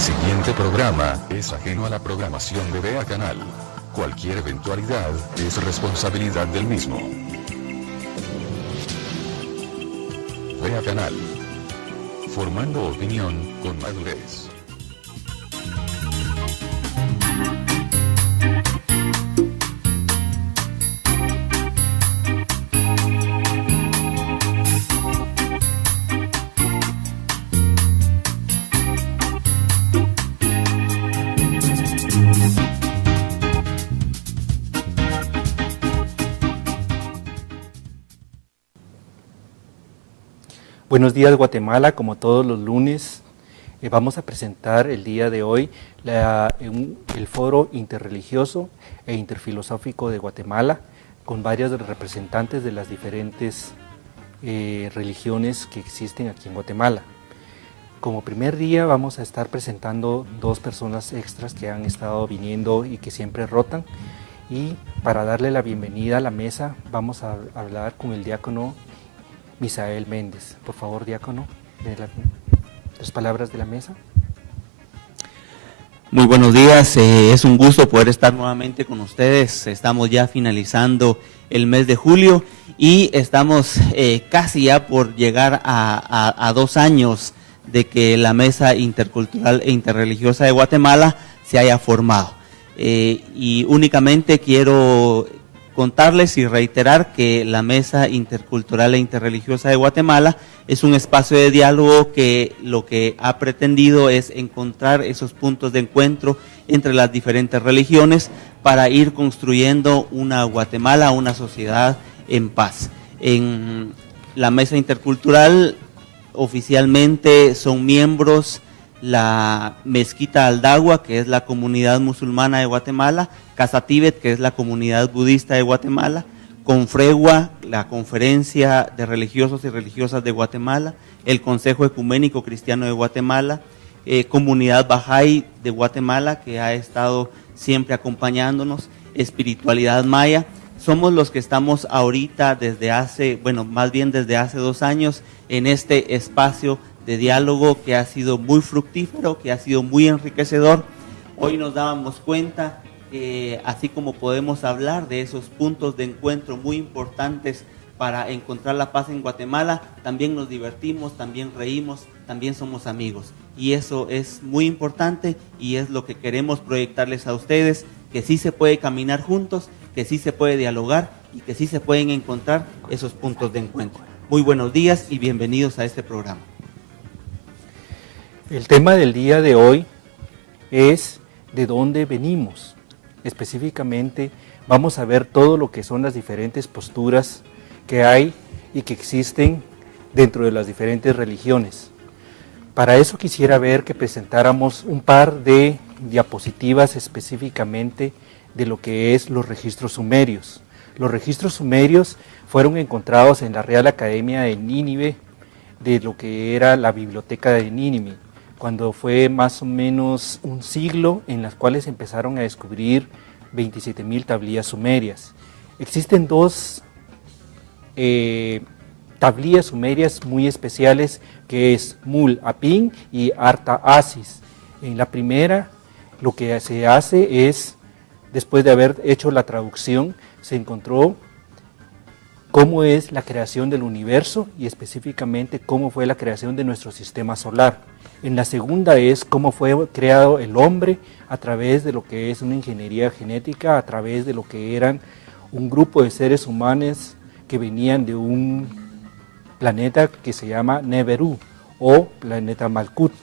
siguiente programa es ajeno a la programación de Vea Canal. Cualquier eventualidad es responsabilidad del mismo. Vea Canal. Formando opinión con madurez. Buenos días Guatemala, como todos los lunes vamos a presentar el día de hoy el Foro Interreligioso e Interfilosófico de Guatemala con varios representantes de las diferentes religiones que existen aquí en Guatemala. Como primer día vamos a estar presentando dos personas extras que han estado viniendo y que siempre rotan, y para darle la bienvenida a la mesa vamos a hablar con el diácono Misael Méndez. Por favor, diácono, las palabras de la mesa. Muy buenos días, es un gusto poder estar nuevamente con ustedes. Estamos ya finalizando el mes de julio y estamos casi ya por llegar a 2 años de que la Mesa Intercultural e Interreligiosa de Guatemala se haya formado. Y únicamente quiero contarles y reiterar que la Mesa Intercultural e Interreligiosa de Guatemala es un espacio de diálogo que lo que ha pretendido es encontrar esos puntos de encuentro entre las diferentes religiones para ir construyendo una Guatemala, una sociedad en paz. En la Mesa Intercultural oficialmente son miembros la Mezquita Aldagua, que es la comunidad musulmana de Guatemala, Casa Tíbet, que es la comunidad budista de Guatemala, Confregua, la Conferencia de Religiosos y Religiosas de Guatemala, el Consejo Ecuménico Cristiano de Guatemala, Comunidad Bahá'í de Guatemala, que ha estado siempre acompañándonos, Espiritualidad Maya. Somos los que estamos ahorita desde hace 2 años en este espacio de diálogo que ha sido muy fructífero, que ha sido muy enriquecedor. Hoy nos dábamos cuenta que así como podemos hablar de esos puntos de encuentro muy importantes para encontrar la paz en Guatemala, también nos divertimos, también reímos, también somos amigos. Y eso es muy importante y es lo que queremos proyectarles a ustedes, que sí se puede caminar juntos, que sí se puede dialogar y que sí se pueden encontrar esos puntos de encuentro. Muy buenos días y bienvenidos a este programa. El tema del día de hoy es ¿de dónde venimos? Específicamente vamos a ver todo lo que son las diferentes posturas que hay y que existen dentro de las diferentes religiones. Para eso quisiera ver que presentáramos un par de diapositivas específicamente de lo que es los registros sumerios. Los registros sumerios fueron encontrados en la Real Academia de Nínive, de lo que era la biblioteca de Nínive, cuando fue más o menos un siglo en las cuales empezaron a descubrir 27,000 tablillas sumerias. Existen 2 tablillas sumerias muy especiales, que es Mul Apin y Arta Asis. En la primera, lo que se hace es, después de haber hecho la traducción, se encontró cómo es la creación del universo y específicamente cómo fue la creación de nuestro sistema solar. En la segunda es cómo fue creado el hombre a través de lo que es una ingeniería genética, a través de lo que eran un grupo de seres humanos que venían de un planeta que se llama Neberu o planeta Malkuth.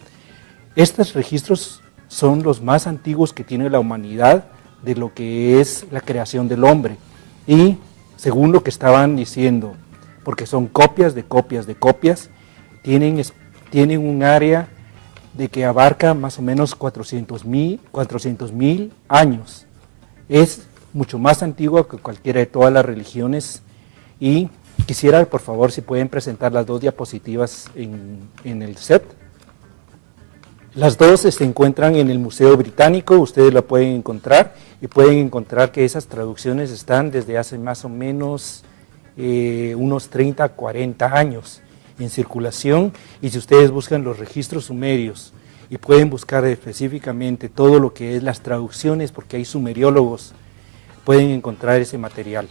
Estos registros son los más antiguos que tiene la humanidad de lo que es la creación del hombre. Y según lo que estaban diciendo, porque son copias de copias de copias, tienen un área de que abarca más o menos 400,000 años. Es mucho más antigua que cualquiera de todas las religiones. Y quisiera, por favor, si pueden presentar las 2 diapositivas en el set. Las 2 se encuentran en el Museo Británico, ustedes la pueden encontrar y pueden encontrar que esas traducciones están desde hace más o menos unos 30 a 40 años en circulación, y si ustedes buscan los registros sumerios y pueden buscar específicamente todo lo que es las traducciones, porque hay sumeriólogos, pueden encontrar ese material.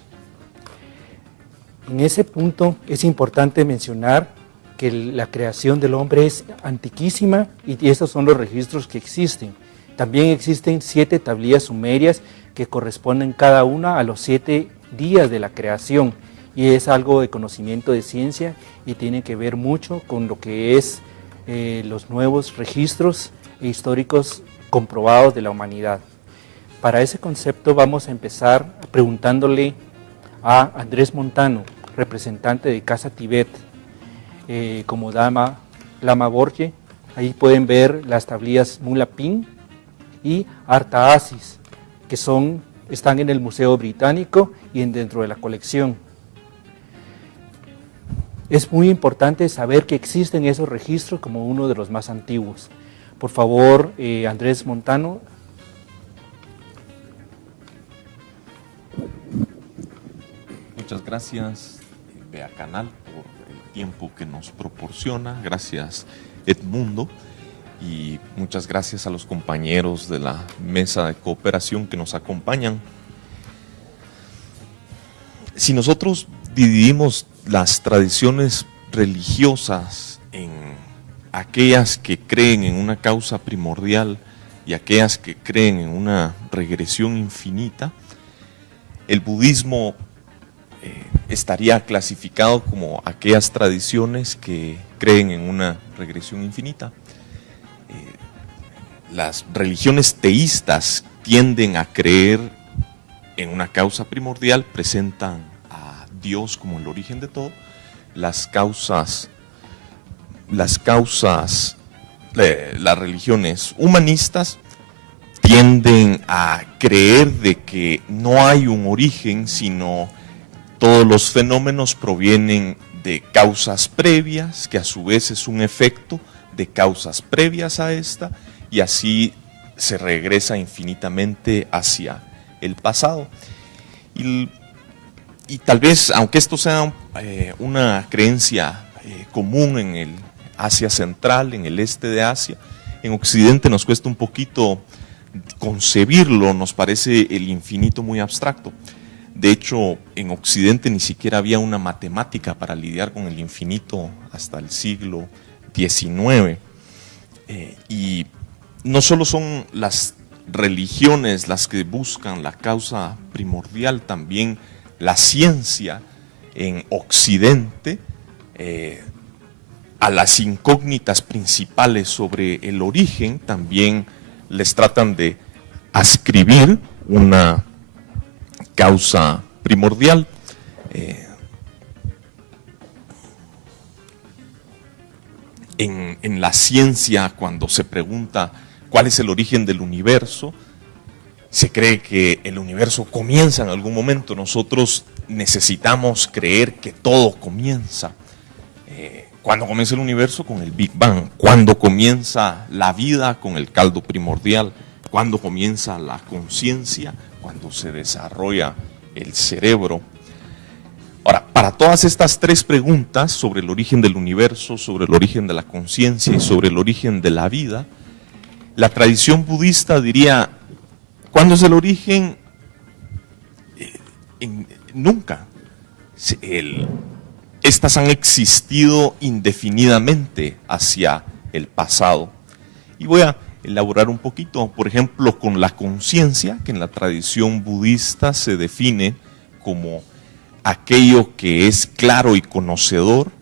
En ese punto es importante mencionar que la creación del hombre es antiquísima y esos son los registros que existen. También existen 7 tablillas sumerias que corresponden cada una a los 7 días de la creación, y es algo de conocimiento de ciencia y tiene que ver mucho con lo que es los nuevos registros históricos comprobados de la humanidad. Para ese concepto vamos a empezar preguntándole a Andrés Montano, representante de Casa Tibet, como Lama Borje. Ahí pueden ver las tablillas Mulapin y Artahasis, que están en el Museo Británico y dentro de la colección. Es muy importante saber que existen esos registros como uno de los más antiguos. Por favor, Andrés Montano. Muchas gracias, Vea Canal, por el tiempo que nos proporciona. Gracias, Edmundo. Y muchas gracias a los compañeros de la mesa de cooperación que nos acompañan. Si nosotros dividimos las tradiciones religiosas en aquellas que creen en una causa primordial y aquellas que creen en una regresión infinita, el budismo estaría clasificado como aquellas tradiciones que creen en una regresión infinita. Las religiones teístas tienden a creer en una causa primordial, presentan a Dios como el origen de todo. Las religiones humanistas tienden a creer de que no hay un origen, sino todos los fenómenos provienen de causas previas, que a su vez es un efecto de causas previas a esta, y así se regresa infinitamente hacia el pasado. Y tal vez, aunque esto sea una creencia común en el Asia Central, en el este de Asia, en Occidente nos cuesta un poquito concebirlo, nos parece el infinito muy abstracto. De hecho, en Occidente ni siquiera había una matemática para lidiar con el infinito hasta el siglo XIX. Y no solo son las religiones las que buscan la causa primordial, también la ciencia en Occidente, a las incógnitas principales sobre el origen, también les tratan de ascribir una causa primordial. En la ciencia, cuando se pregunta cuál es el origen del universo, se cree que el universo comienza en algún momento. Nosotros necesitamos creer que todo comienza. ¿Cuándo comienza el universo? Con el Big Bang. ¿Cuándo comienza la vida? Con el caldo primordial. ¿Cuándo comienza la conciencia? Cuando se desarrolla el cerebro. Ahora, para todas estas 3 preguntas sobre el origen del universo, sobre el origen de la conciencia y sobre el origen de la vida, la tradición budista diría, ¿cuándo es el origen? Nunca. Estas han existido indefinidamente hacia el pasado. Y voy a elaborar un poquito, por ejemplo, con la conciencia, que en la tradición budista se define como aquello que es claro y conocedor.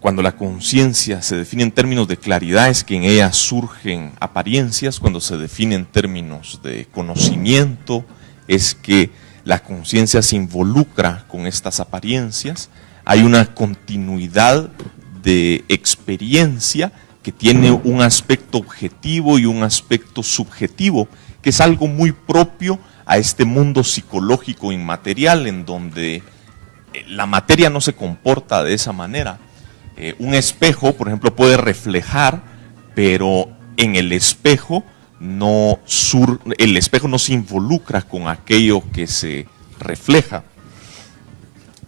Cuando la conciencia se define en términos de claridad, es que en ella surgen apariencias. Cuando se define en términos de conocimiento, es que la conciencia se involucra con estas apariencias. Hay una continuidad de experiencia que tiene un aspecto objetivo y un aspecto subjetivo, que es algo muy propio a este mundo psicológico inmaterial, en donde la materia no se comporta de esa manera. Un espejo, por ejemplo, puede reflejar, pero en el espejo no se involucra con aquello que se refleja.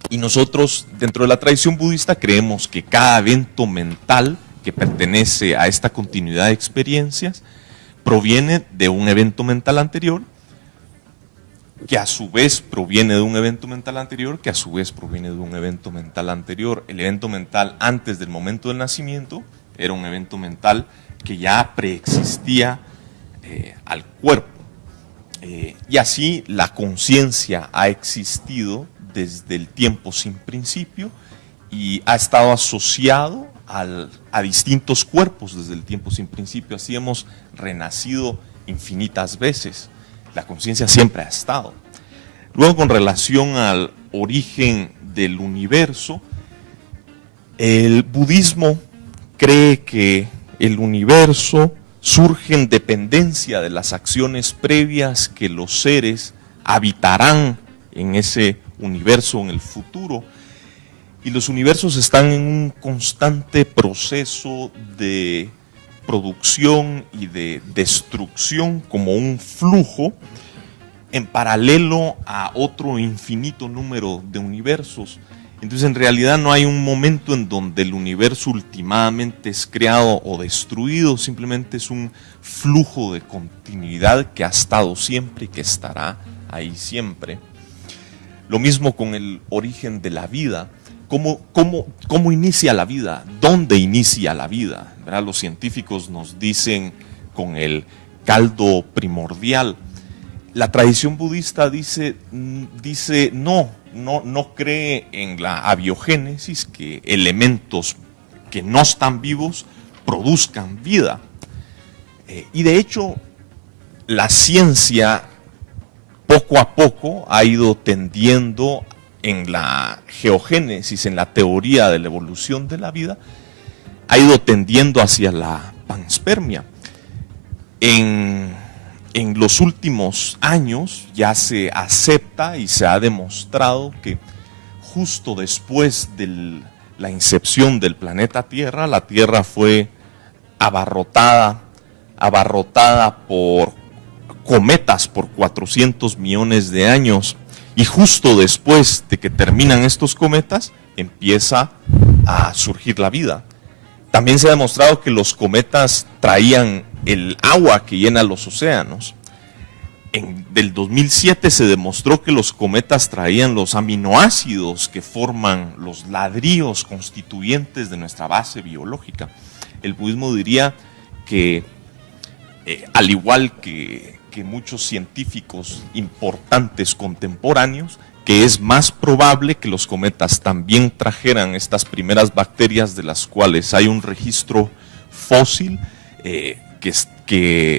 Y nosotros, dentro de la tradición budista, creemos que cada evento mental que pertenece a esta continuidad de experiencias proviene de un evento mental anterior, que a su vez proviene de un evento mental anterior, que a su vez proviene de un evento mental anterior. El evento mental antes del momento del nacimiento era un evento mental que ya preexistía al cuerpo. Y así la conciencia ha existido desde el tiempo sin principio y ha estado asociado a distintos cuerpos desde el tiempo sin principio. Así hemos renacido infinitas veces. La conciencia siempre ha estado. Luego, con relación al origen del universo, el budismo cree que el universo surge en dependencia de las acciones previas que los seres habitarán en ese universo en el futuro. Y los universos están en un constante proceso de producción y de destrucción, como un flujo en paralelo a otro infinito número de universos. Entonces, en realidad no hay un momento en donde el universo últimamente es creado o destruido, simplemente es un flujo de continuidad que ha estado siempre y que estará ahí siempre. Lo mismo con el origen de la vida. ¿Cómo inicia la vida? ¿Dónde inicia la vida? ¿Verdad? Los científicos nos dicen con el caldo primordial. La tradición budista dice no cree en la abiogénesis, que elementos que no están vivos produzcan vida. Y de hecho, la ciencia poco a poco ha ido tendiendo en la geogénesis, en la teoría de la evolución de la vida, ha ido tendiendo hacia la panspermia. En los últimos años ya se acepta y se ha demostrado que justo después de la incepción del planeta Tierra, la Tierra fue abarrotada por cometas por 400 millones de años. Y justo después de que terminan estos cometas, empieza a surgir la vida. También se ha demostrado que los cometas traían el agua que llena los océanos. Del 2007 se demostró que los cometas traían los aminoácidos que forman los ladrillos constituyentes de nuestra base biológica. El budismo diría que, al igual que muchos científicos importantes contemporáneos, que es más probable que los cometas también trajeran estas primeras bacterias de las cuales hay un registro fósil que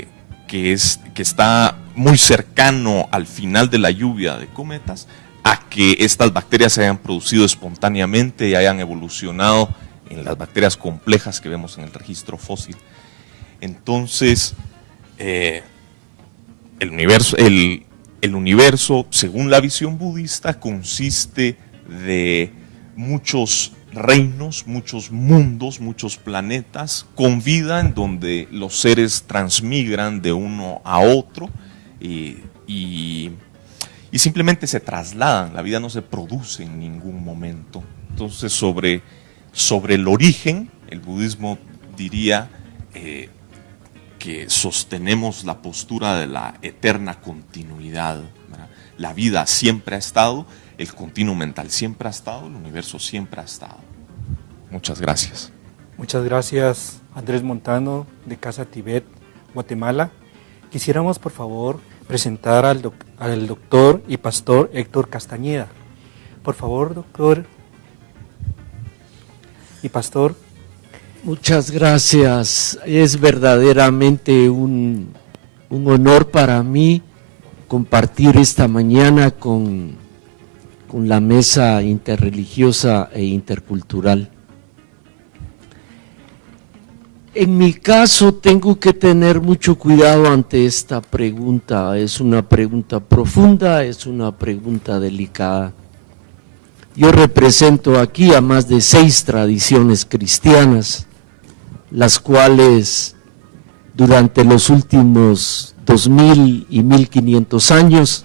está muy cercano al final de la lluvia de cometas, a que estas bacterias se hayan producido espontáneamente y hayan evolucionado en las bacterias complejas que vemos en el registro fósil. Entonces, el universo, según la visión budista, consiste de muchos reinos, muchos mundos, muchos planetas con vida, en donde los seres transmigran de uno a otro y simplemente se trasladan. La vida no se produce en ningún momento. Entonces, sobre el origen, el budismo diría que sostenemos la postura de la eterna continuidad, ¿verdad? La vida siempre ha estado, el continuo mental siempre ha estado, el universo siempre ha estado. Muchas gracias. Muchas gracias, Andrés Montano, de Casa Tibet, Guatemala. Quisiéramos, por favor, presentar al doctor y pastor Héctor Castañeda. Por favor, doctor y pastor. Muchas gracias. Es verdaderamente un honor para mí compartir esta mañana con la mesa interreligiosa e intercultural. En mi caso tengo que tener mucho cuidado ante esta pregunta. Es una pregunta profunda, es una pregunta delicada. Yo represento aquí a más de 6 tradiciones cristianas, las cuales durante los últimos 2000 y 1500 años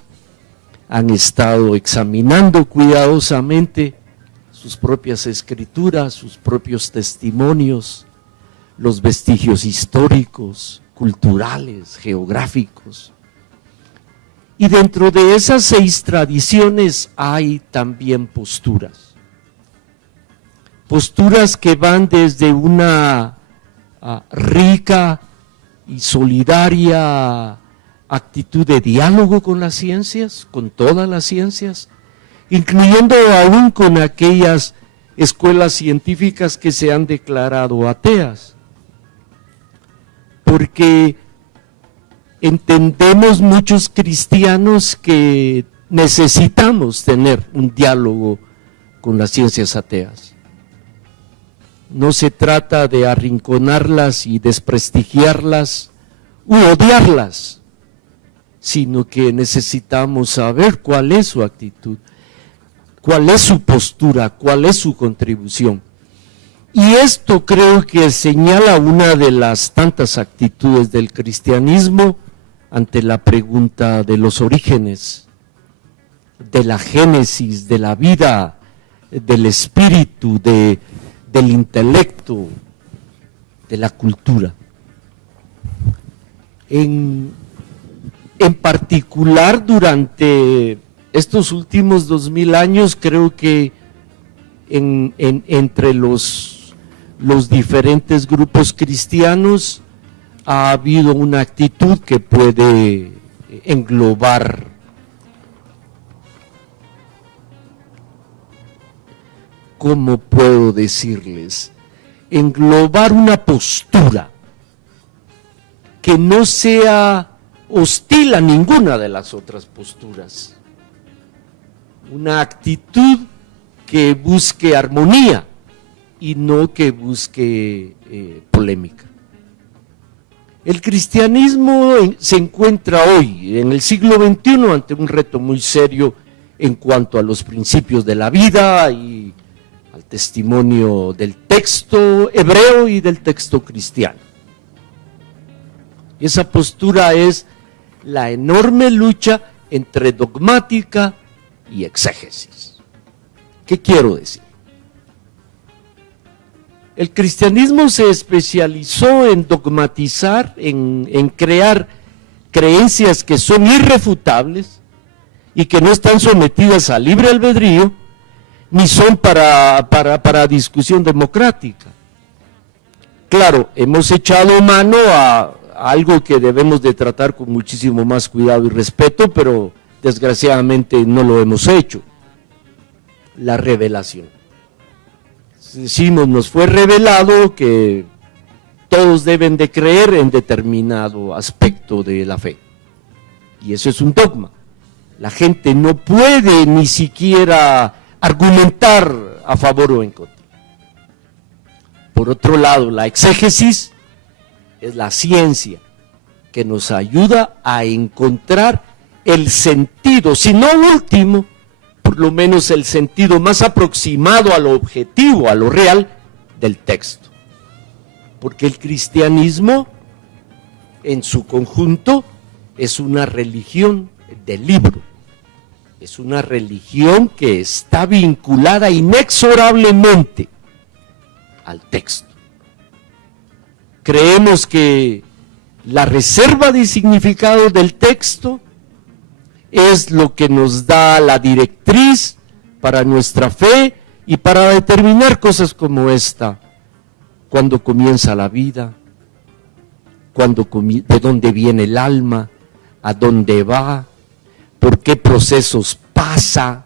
han estado examinando cuidadosamente sus propias escrituras, sus propios testimonios, los vestigios históricos, culturales, geográficos. Y dentro de esas 6 tradiciones hay también posturas. Posturas que van desde una rica y solidaria actitud de diálogo con las ciencias, con todas las ciencias, incluyendo aún con aquellas escuelas científicas que se han declarado ateas. Porque entendemos muchos cristianos que necesitamos tener un diálogo con las ciencias ateas. No se trata de arrinconarlas y desprestigiarlas u odiarlas, sino que necesitamos saber cuál es su actitud, cuál es su postura, cuál es su contribución. Y esto creo que señala una de las tantas actitudes del cristianismo ante la pregunta de los orígenes, de la génesis, de la vida, del espíritu, del intelecto, de la cultura. En particular, durante estos últimos 2000 años, creo que entre los diferentes grupos cristianos ha habido una actitud que puede englobar ¿cómo puedo decirles? Englobar una postura que no sea hostil a ninguna de las otras posturas. Una actitud que busque armonía y no que busque polémica. El cristianismo se encuentra hoy, en el siglo XXI, ante un reto muy serio en cuanto a los principios de la vida y al testimonio del texto hebreo y del texto cristiano. Y esa postura es la enorme lucha entre dogmática y exégesis. ¿Qué quiero decir? El cristianismo se especializó en dogmatizar, en crear creencias que son irrefutables y que no están sometidas a libre albedrío, ni son para discusión democrática. Claro, hemos echado mano a algo que debemos de tratar con muchísimo más cuidado y respeto, pero desgraciadamente no lo hemos hecho: la revelación. Decimos, nos fue revelado que todos deben de creer en determinado aspecto de la fe, y eso es un dogma. La gente no puede ni siquiera argumentar a favor o en contra. Por otro lado, la exégesis es la ciencia que nos ayuda a encontrar el sentido, si no último, por lo menos el sentido más aproximado a lo objetivo, a lo real del texto. Porque el cristianismo en su conjunto es una religión de libro, es una religión que está vinculada inexorablemente al texto. Creemos que la reserva de significado del texto es lo que nos da la directriz para nuestra fe y para determinar cosas como esta: cuándo comienza la vida, de dónde viene el alma, a dónde va, por qué procesos pasa,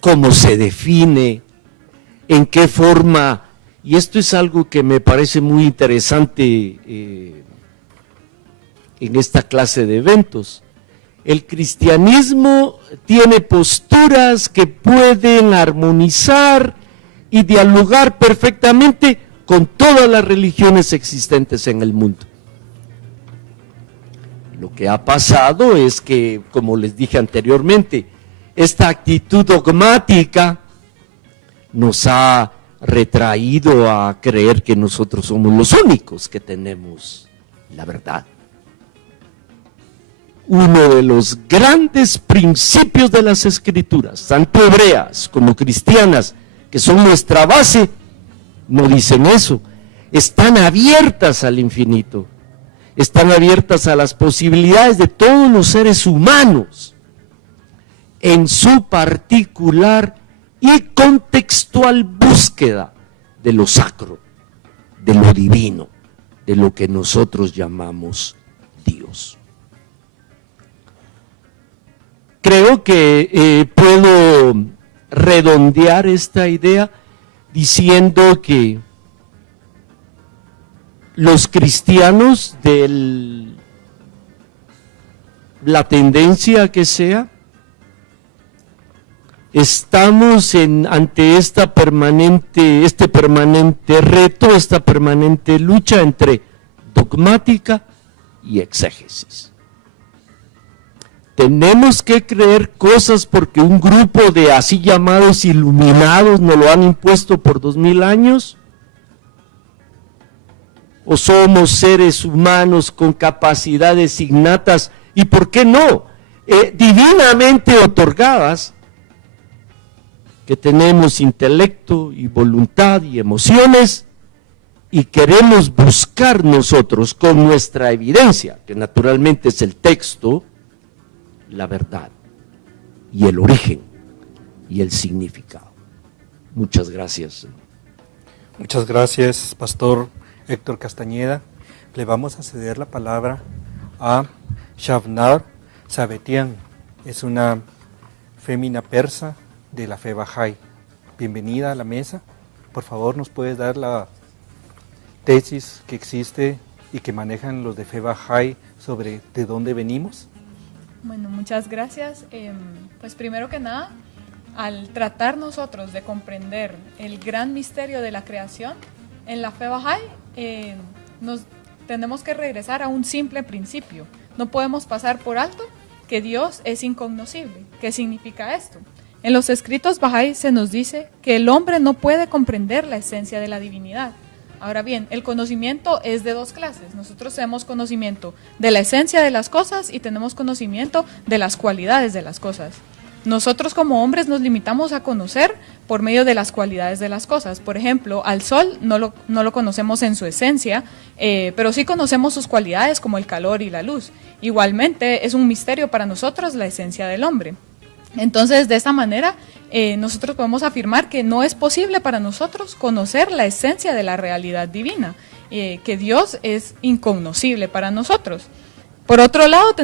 cómo se define, en qué forma. Y esto es algo que me parece muy interesante en esta clase de eventos. El cristianismo tiene posturas que pueden armonizar y dialogar perfectamente con todas las religiones existentes en el mundo. Lo que ha pasado es que, como les dije anteriormente, esta actitud dogmática nos ha retraído a creer que nosotros somos los únicos que tenemos la verdad. Uno de los grandes principios de las Escrituras, tanto hebreas como cristianas, que son nuestra base, no dicen eso. Están abiertas al infinito, están abiertas a las posibilidades de todos los seres humanos en su particular y contextual búsqueda de lo sacro, de lo divino, de lo que nosotros llamamos Dios. Creo que puedo redondear esta idea diciendo que los cristianos de la tendencia que sea, estamos ante este permanente reto, esta permanente lucha entre dogmática y exégesis. Tenemos que creer cosas porque un grupo de así llamados iluminados nos lo han impuesto por 2000 años, o somos seres humanos con capacidades innatas y, ¿por qué no?, divinamente otorgadas, que tenemos intelecto y voluntad y emociones y queremos buscar nosotros con nuestra evidencia, que naturalmente es el texto, la verdad y el origen y el significado. Muchas gracias. Muchas gracias, Pastor Héctor Castañeda. Le vamos a ceder la palabra a Shavnar Sabetian. Es una fémina persa de la fe Bahá'í. Bienvenida a la mesa. Por favor, ¿nos puedes dar la tesis que existe y que manejan los de fe Bahá'í sobre de dónde venimos? Bueno, muchas gracias. Pues primero que nada, al tratar nosotros de comprender el gran misterio de la creación, en la fe Bahá'í nos tenemos que regresar a un simple principio. No podemos pasar por alto que Dios es incognoscible. ¿Qué significa esto? En los escritos Bahá'í se nos dice que el hombre no puede comprender la esencia de la divinidad. Ahora bien, el conocimiento es de dos clases. Nosotros tenemos conocimiento de la esencia de las cosas y tenemos conocimiento de las cualidades de las cosas. Nosotros como hombres nos limitamos a conocer por medio de las cualidades de las cosas. Por ejemplo, al sol no lo conocemos en su esencia, pero sí conocemos sus cualidades como el calor y la luz. Igualmente es un misterio para nosotros la esencia del hombre. Entonces, de esta manera, nosotros podemos afirmar que no es posible para nosotros conocer la esencia de la realidad divina, que Dios es incognoscible para nosotros. Por otro lado,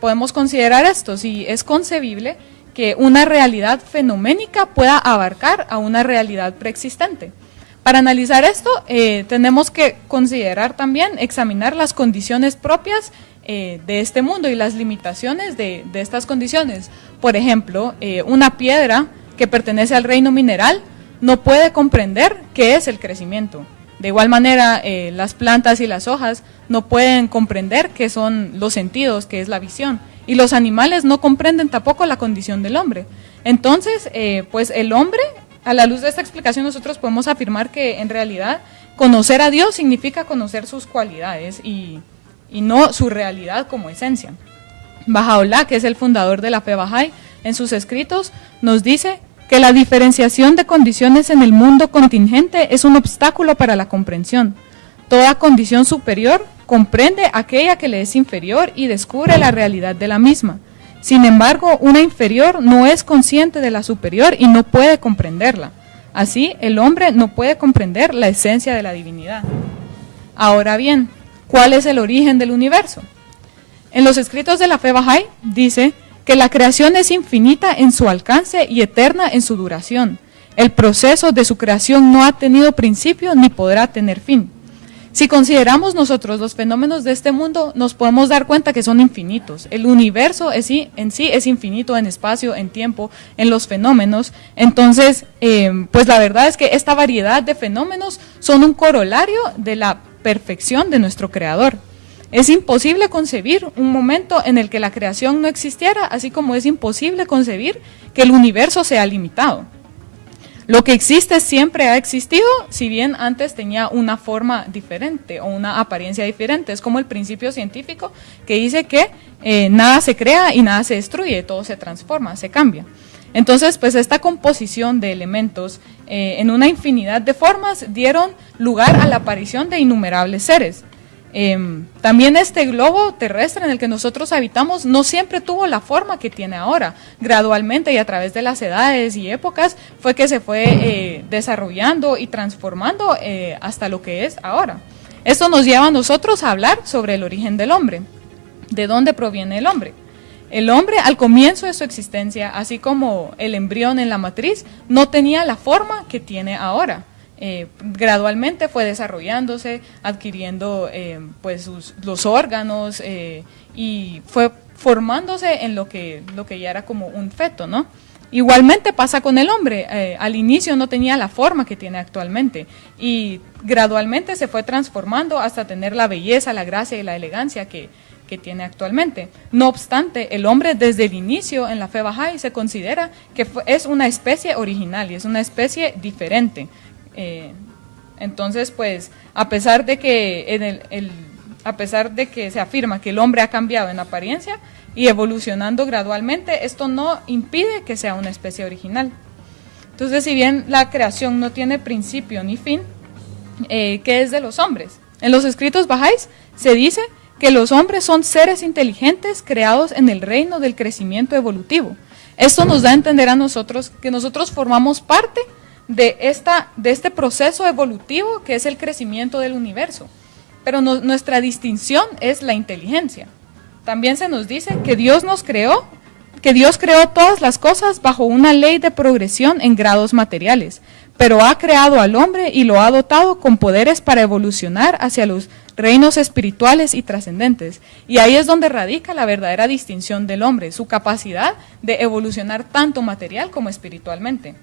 podemos considerar esto: si es concebible que una realidad fenoménica pueda abarcar a una realidad preexistente. Para analizar esto, tenemos que considerar también, examinar las condiciones propias de este mundo y las limitaciones de estas condiciones. Por ejemplo, una piedra que pertenece al reino mineral no puede comprender qué es el crecimiento. De igual manera, las plantas y las hojas no pueden comprender qué son los sentidos, qué es la visión. Y los animales no comprenden tampoco la condición del hombre. Entonces, pues el hombre, a la luz de esta explicación, nosotros podemos afirmar que en realidad conocer a Dios significa conocer sus cualidades y no su realidad como esencia. Baha'u'lláh, que es el fundador de la fe Bahá'í, en sus escritos nos dice que la diferenciación de condiciones en el mundo contingente es un obstáculo para la comprensión. Toda condición superior comprende aquella que le es inferior y descubre la realidad de la misma. Sin embargo, una inferior no es consciente de la superior y no puede comprenderla. Así, el hombre no puede comprender la esencia de la divinidad. Ahora bien, ¿cuál es el origen del universo? En los escritos de la fe Bahá'í dice que la creación es infinita en su alcance y eterna en su duración. El proceso de su creación no ha tenido principio ni podrá tener fin. Si consideramos nosotros los fenómenos de este mundo, nos podemos dar cuenta que son infinitos. El universo en sí es infinito en espacio, en tiempo, en los fenómenos. Entonces, pues la verdad es que esta variedad de fenómenos son un corolario de la perfección de nuestro Creador. Es imposible concebir un momento en el que la creación no existiera, así como es imposible concebir que el universo sea limitado. Lo que existe siempre ha existido, si bien antes tenía una forma diferente o una apariencia diferente. Es como el principio científico que dice que nada se crea y nada se destruye, todo se transforma, se cambia. Entonces, pues esta composición de elementos en una infinidad de formas dieron lugar a la aparición de innumerables seres. También este globo terrestre en el que nosotros habitamos no siempre tuvo la forma que tiene ahora. Gradualmente y a través de las edades y épocas fue que se fue desarrollando y transformando hasta lo que es ahora. Esto nos lleva a nosotros a hablar sobre el origen del hombre. ¿De dónde proviene el hombre? El hombre al comienzo de su existencia, así como el embrión en la matriz, no tenía la forma que tiene ahora. Gradualmente fue desarrollándose, adquiriendo pues los órganos y fue formándose en lo que ya era como un feto, ¿no? Igualmente pasa con el hombre, al inicio no tenía la forma que tiene actualmente y gradualmente se fue transformando hasta tener la belleza, la gracia y la elegancia que tiene actualmente. No obstante, el hombre desde el inicio en la fe Bahá'í se considera que es una especie original y es una especie diferente. Entonces, pues, a pesar de que a pesar de que se afirma que el hombre ha cambiado en apariencia y evolucionando gradualmente, esto no impide que sea una especie original. Entonces, si bien la creación no tiene principio ni fin, ¿qué es de los hombres? En los escritos Bahá'ís se dice que los hombres son seres inteligentes creados en el reino del crecimiento evolutivo. Esto nos da a entender a nosotros que nosotros formamos parte de este proceso evolutivo que es el crecimiento del universo. Pero nuestra distinción es la inteligencia. También se nos dice que Dios creó todas las cosas bajo una ley de progresión en grados materiales, pero ha creado al hombre y lo ha dotado con poderes para evolucionar hacia los reinos espirituales y trascendentes. Y ahí es donde radica la verdadera distinción del hombre, su capacidad de evolucionar tanto material como espiritualmente.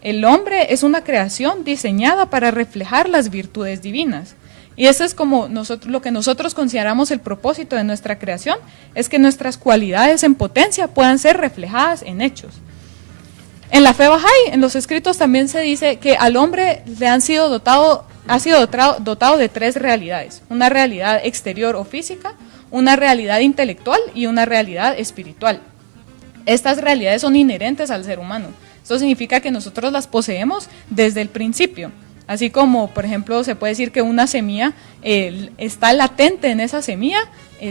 El hombre es una creación diseñada para reflejar las virtudes divinas. Y eso es como lo que nosotros consideramos el propósito de nuestra creación, es que nuestras cualidades en potencia puedan ser reflejadas en hechos. En la fe Bahá'í, en los escritos también se dice que al hombre ha sido dotado de 3 realidades: una realidad exterior o física, una realidad intelectual y una realidad espiritual. Estas realidades son inherentes al ser humano. Esto significa que nosotros las poseemos desde el principio. Así como, por ejemplo, se puede decir que una semilla está latente en esa semilla,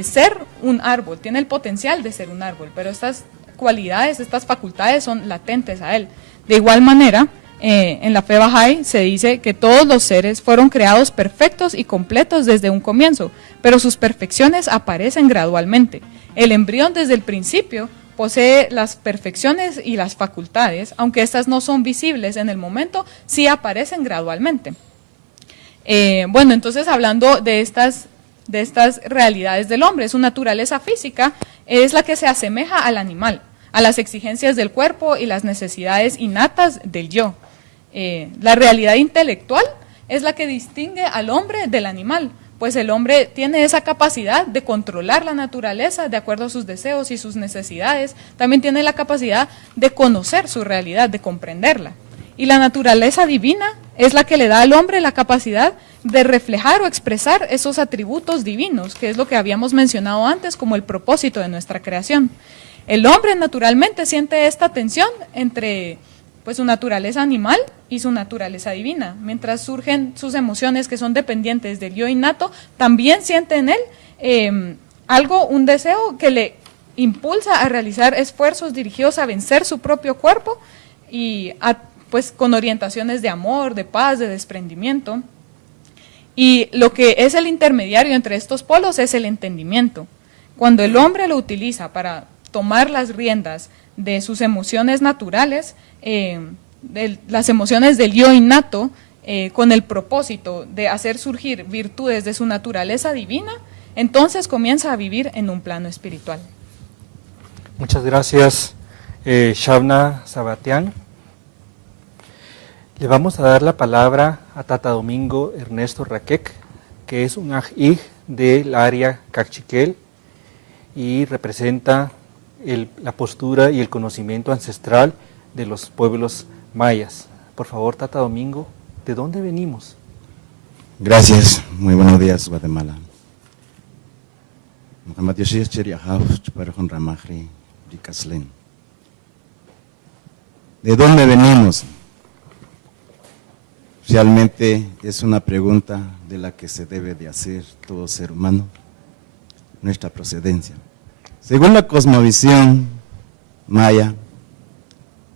ser un árbol, tiene el potencial de ser un árbol, pero estas cualidades, estas facultades son latentes a él. De igual manera, en la fe Bahá'í se dice que todos los seres fueron creados perfectos y completos desde un comienzo, pero sus perfecciones aparecen gradualmente. El embrión desde el principio posee las perfecciones y las facultades, aunque estas no son visibles en el momento, sí aparecen gradualmente. Bueno, entonces hablando de estas realidades del hombre, su naturaleza física es la que se asemeja al animal, a las exigencias del cuerpo y las necesidades innatas del yo. La realidad intelectual es la que distingue al hombre del animal, pues el hombre tiene esa capacidad de controlar la naturaleza de acuerdo a sus deseos y sus necesidades. También tiene la capacidad de conocer su realidad, de comprenderla. Y la naturaleza divina es la que le da al hombre la capacidad de reflejar o expresar esos atributos divinos, que es lo que habíamos mencionado antes como el propósito de nuestra creación. El hombre naturalmente siente esta tensión entre pues su naturaleza animal y su naturaleza divina. Mientras surgen sus emociones que son dependientes del yo innato, también siente en él un deseo que le impulsa a realizar esfuerzos dirigidos a vencer su propio cuerpo y pues con orientaciones de amor, de paz, de desprendimiento. Y lo que es el intermediario entre estos polos es el entendimiento. Cuando el hombre lo utiliza para tomar las riendas de sus emociones naturales, de las emociones del yo innato, con el propósito de hacer surgir virtudes de su naturaleza divina, entonces comienza a vivir en un plano espiritual. Muchas gracias, Shavna Sabatian. Le vamos a dar la palabra a Tata Domingo Ernesto Raquec, que es un ajij del área Cachiquel y representa la postura y el conocimiento ancestral de los pueblos mayas. Por favor, Tata Domingo, ¿de dónde venimos? Gracias, muy buenos días, Guatemala. ¿De dónde venimos? Realmente es una pregunta de la que se debe de hacer todo ser humano, nuestra procedencia. Según la cosmovisión maya,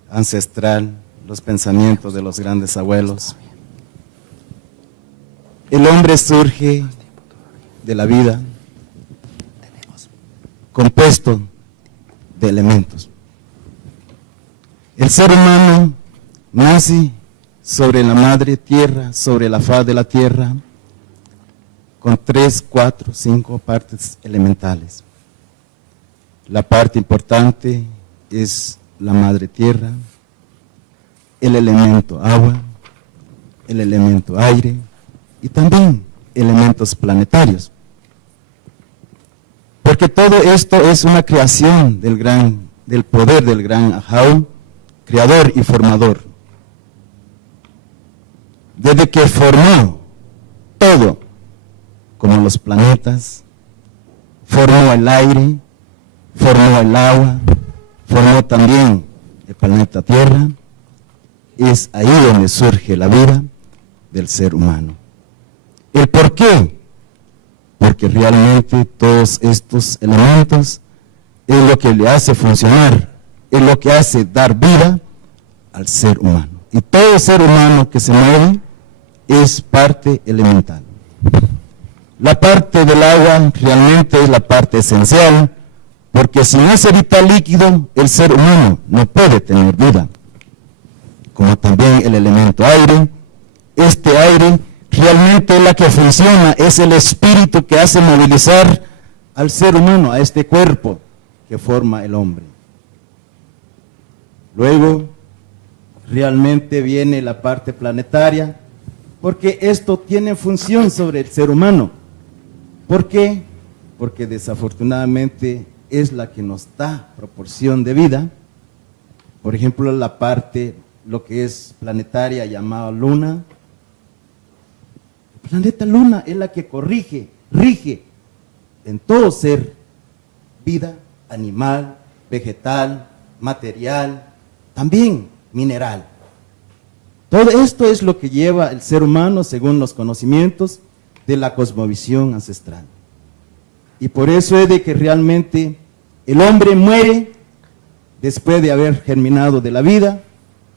ancestral, los pensamientos de los grandes abuelos, el hombre surge de la vida compuesto de elementos. El ser humano nace sobre la madre tierra, sobre la faz de la tierra, con 3, 4, 5 partes elementales. La parte importante es la madre tierra, el elemento agua, el elemento aire y también elementos planetarios. Porque todo esto es una creación del poder del gran Ahau, creador y formador. Desde que formó todo, como los planetas, formó el aire, formó el agua, formó también el planeta Tierra, es ahí donde surge la vida del ser humano. ¿El por qué? Porque realmente todos estos elementos es lo que le hace funcionar, es lo que hace dar vida al ser humano. Y todo ser humano que se mueve es parte elemental. La parte del agua realmente es la parte esencial, porque sin ese vital líquido el ser humano no puede tener vida. Como también el elemento aire, este aire realmente es la que funciona, es el espíritu que hace movilizar al ser humano, a este cuerpo que forma el hombre. Luego, realmente viene la parte planetaria, porque esto tiene función sobre el ser humano. ¿Por qué? Porque desafortunadamente es la que nos da proporción de vida. Por ejemplo, la parte, lo que es planetaria llamada luna. El planeta luna es la que rige en todo ser, vida, animal, vegetal, material, también mineral. Todo esto es lo que lleva el ser humano según los conocimientos de la cosmovisión ancestral. Y por eso es de que realmente el hombre muere después de haber germinado de la vida.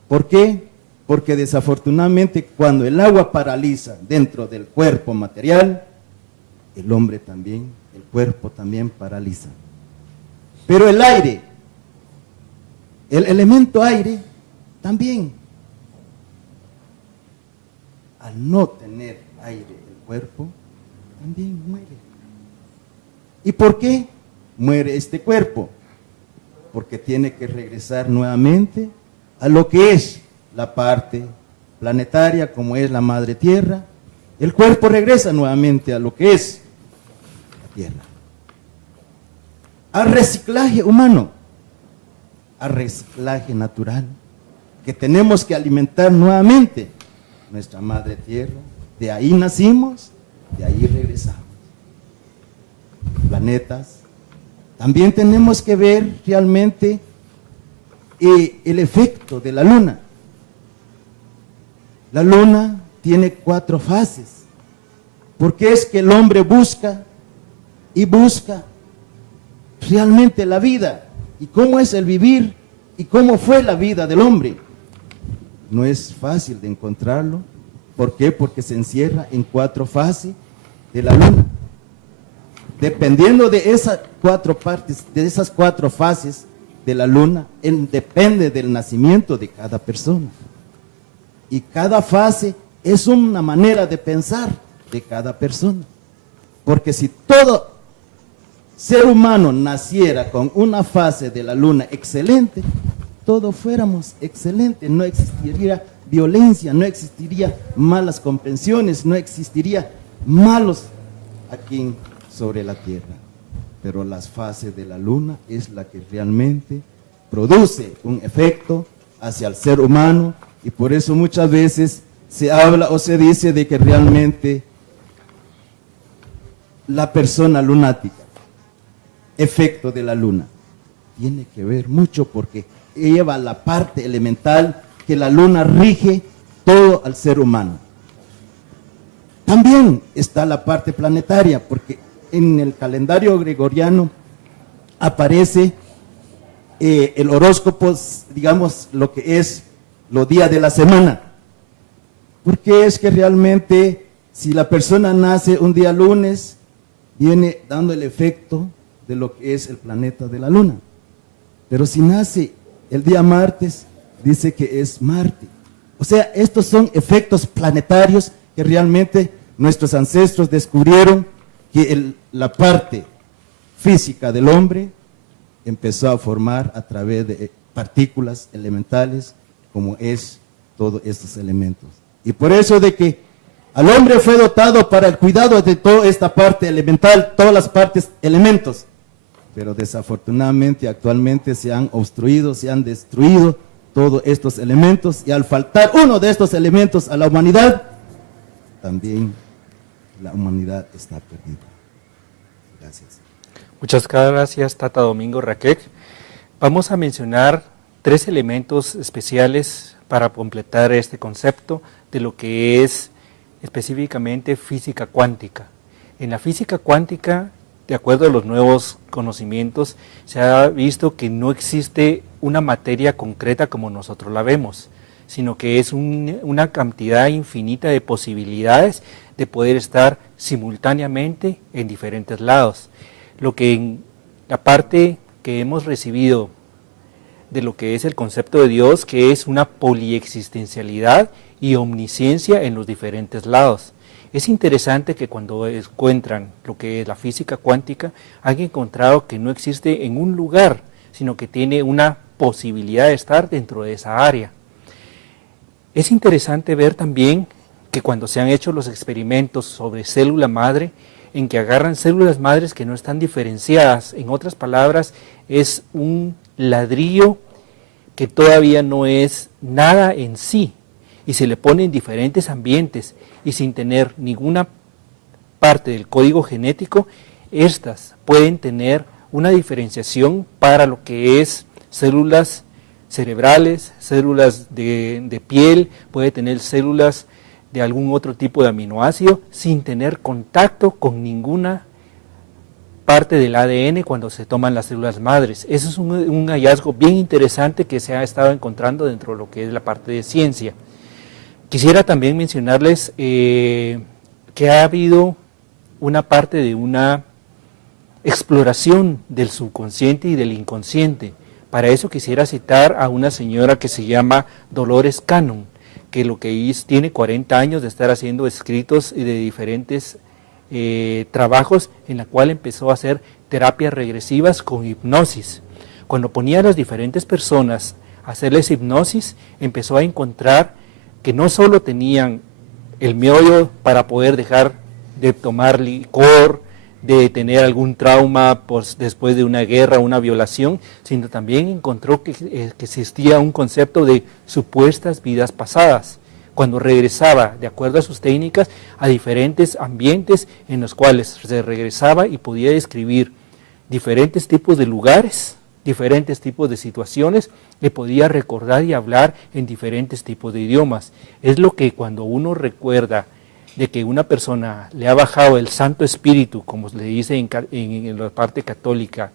¿Por qué? Porque desafortunadamente cuando el agua paraliza dentro del cuerpo material, el hombre también, el cuerpo también paraliza. Pero el aire, el elemento aire, también, al no tener aire el cuerpo, también muere. ¿Y por qué muere este cuerpo? Porque tiene que regresar nuevamente a lo que es la parte planetaria, como es la madre tierra. El cuerpo regresa nuevamente a lo que es la tierra. Al reciclaje humano, al reciclaje natural, que tenemos que alimentar nuevamente nuestra madre tierra. De ahí nacimos, de ahí regresamos. Planetas. También tenemos que ver realmente el efecto de la luna. La luna tiene 4 fases. Porque es que el hombre busca y busca realmente la vida. ¿Y cómo es el vivir? ¿Y cómo fue la vida del hombre? No es fácil de encontrarlo. ¿Por qué? Porque se encierra en 4 fases de la luna. Dependiendo de esas 4 partes, de esas 4 fases de la luna, depende del nacimiento de cada persona. Y cada fase es una manera de pensar de cada persona. Porque si todo ser humano naciera con una fase de la luna excelente, todos fuéramos excelentes, no existiría violencia, no existiría malas comprensiones, no existiría malos aquí sobre la tierra. Pero las fases de la luna es la que realmente produce un efecto hacia el ser humano, y por eso muchas veces se habla o se dice de que realmente la persona lunática, efecto de la luna, tiene que ver mucho porque lleva la parte elemental que la luna rige todo al ser humano. También está la parte planetaria, porque en el calendario gregoriano aparece el horóscopo, digamos, lo que es los días de la semana. Porque es que realmente, si la persona nace un día lunes, viene dando el efecto de lo que es el planeta de la luna. Pero si nace el día martes, dice que es Marte. O sea, estos son efectos planetarios que realmente nuestros ancestros descubrieron que la parte física del hombre empezó a formar a través de partículas elementales, como es todos estos elementos. Y por eso de que al hombre fue dotado para el cuidado de toda esta parte elemental, todas las partes elementos, pero desafortunadamente actualmente se han obstruido, se han destruido todos estos elementos, y al faltar uno de estos elementos a la humanidad, también la humanidad está perdida. Gracias. Muchas gracias, Tata Domingo Raquel. Vamos a mencionar 3 elementos especiales para completar este concepto de lo que es específicamente física cuántica. En la física cuántica, de acuerdo a los nuevos conocimientos, se ha visto que no existe una materia concreta como nosotros la vemos, sino que es una cantidad infinita de posibilidades de poder estar simultáneamente en diferentes lados. Lo que en la parte que hemos recibido de lo que es el concepto de Dios, que es una poliexistencialidad y omnisciencia en los diferentes lados. Es interesante que cuando encuentran lo que es la física cuántica, han encontrado que no existe en un lugar, sino que tiene una posibilidad de estar dentro de esa área. Es interesante ver también que cuando se han hecho los experimentos sobre célula madre, en que agarran células madres que no están diferenciadas, en otras palabras, es un ladrillo que todavía no es nada en sí, y se le pone en diferentes ambientes, y sin tener ninguna parte del código genético, estas pueden tener una diferenciación para lo que es células cerebrales, células de piel, puede tener células de algún otro tipo de aminoácido, sin tener contacto con ninguna parte del ADN cuando se toman las células madres. Eso es un hallazgo bien interesante que se ha estado encontrando dentro de lo que es la parte de ciencia. Quisiera también mencionarles que ha habido una parte de una exploración del subconsciente y del inconsciente. Para eso quisiera citar a una señora que se llama Dolores Cannon, que lo que tiene 40 años de estar haciendo escritos de diferentes trabajos, en la cual empezó a hacer terapias regresivas con hipnosis. Cuando ponía a las diferentes personas a hacerles hipnosis, empezó a encontrar que no solo tenían el meollo para poder dejar de tomar licor, de tener algún trauma después de una guerra o una violación, sino también encontró que existía un concepto de supuestas vidas pasadas, cuando regresaba, de acuerdo a sus técnicas, a diferentes ambientes en los cuales se regresaba y podía describir diferentes tipos de lugares, diferentes tipos de situaciones, que podía recordar y hablar en diferentes tipos de idiomas. Es lo que cuando uno recuerda de que una persona le ha bajado el Santo Espíritu, como le dice en la parte católica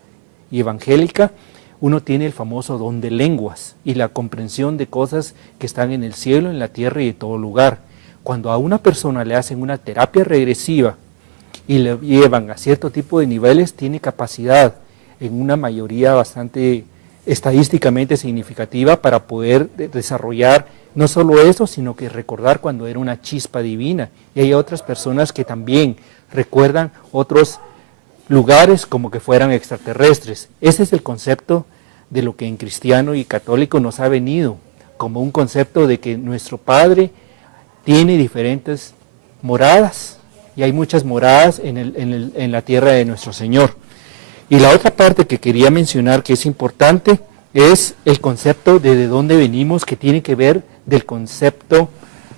y evangélica, uno tiene el famoso don de lenguas y la comprensión de cosas que están en el cielo, en la tierra y en todo lugar. Cuando a una persona le hacen una terapia regresiva y le llevan a cierto tipo de niveles, tiene capacidad en una mayoría bastante estadísticamente significativa para poder desarrollar no solo eso, sino que recordar cuando era una chispa divina. Y hay otras personas que también recuerdan otros lugares como que fueran extraterrestres. Ese es el concepto de lo que en cristiano y católico nos ha venido, como un concepto de que nuestro Padre tiene diferentes moradas, y hay muchas moradas en la tierra de nuestro Señor. Y la otra parte que quería mencionar que es importante es el concepto de dónde venimos, que tiene que ver del concepto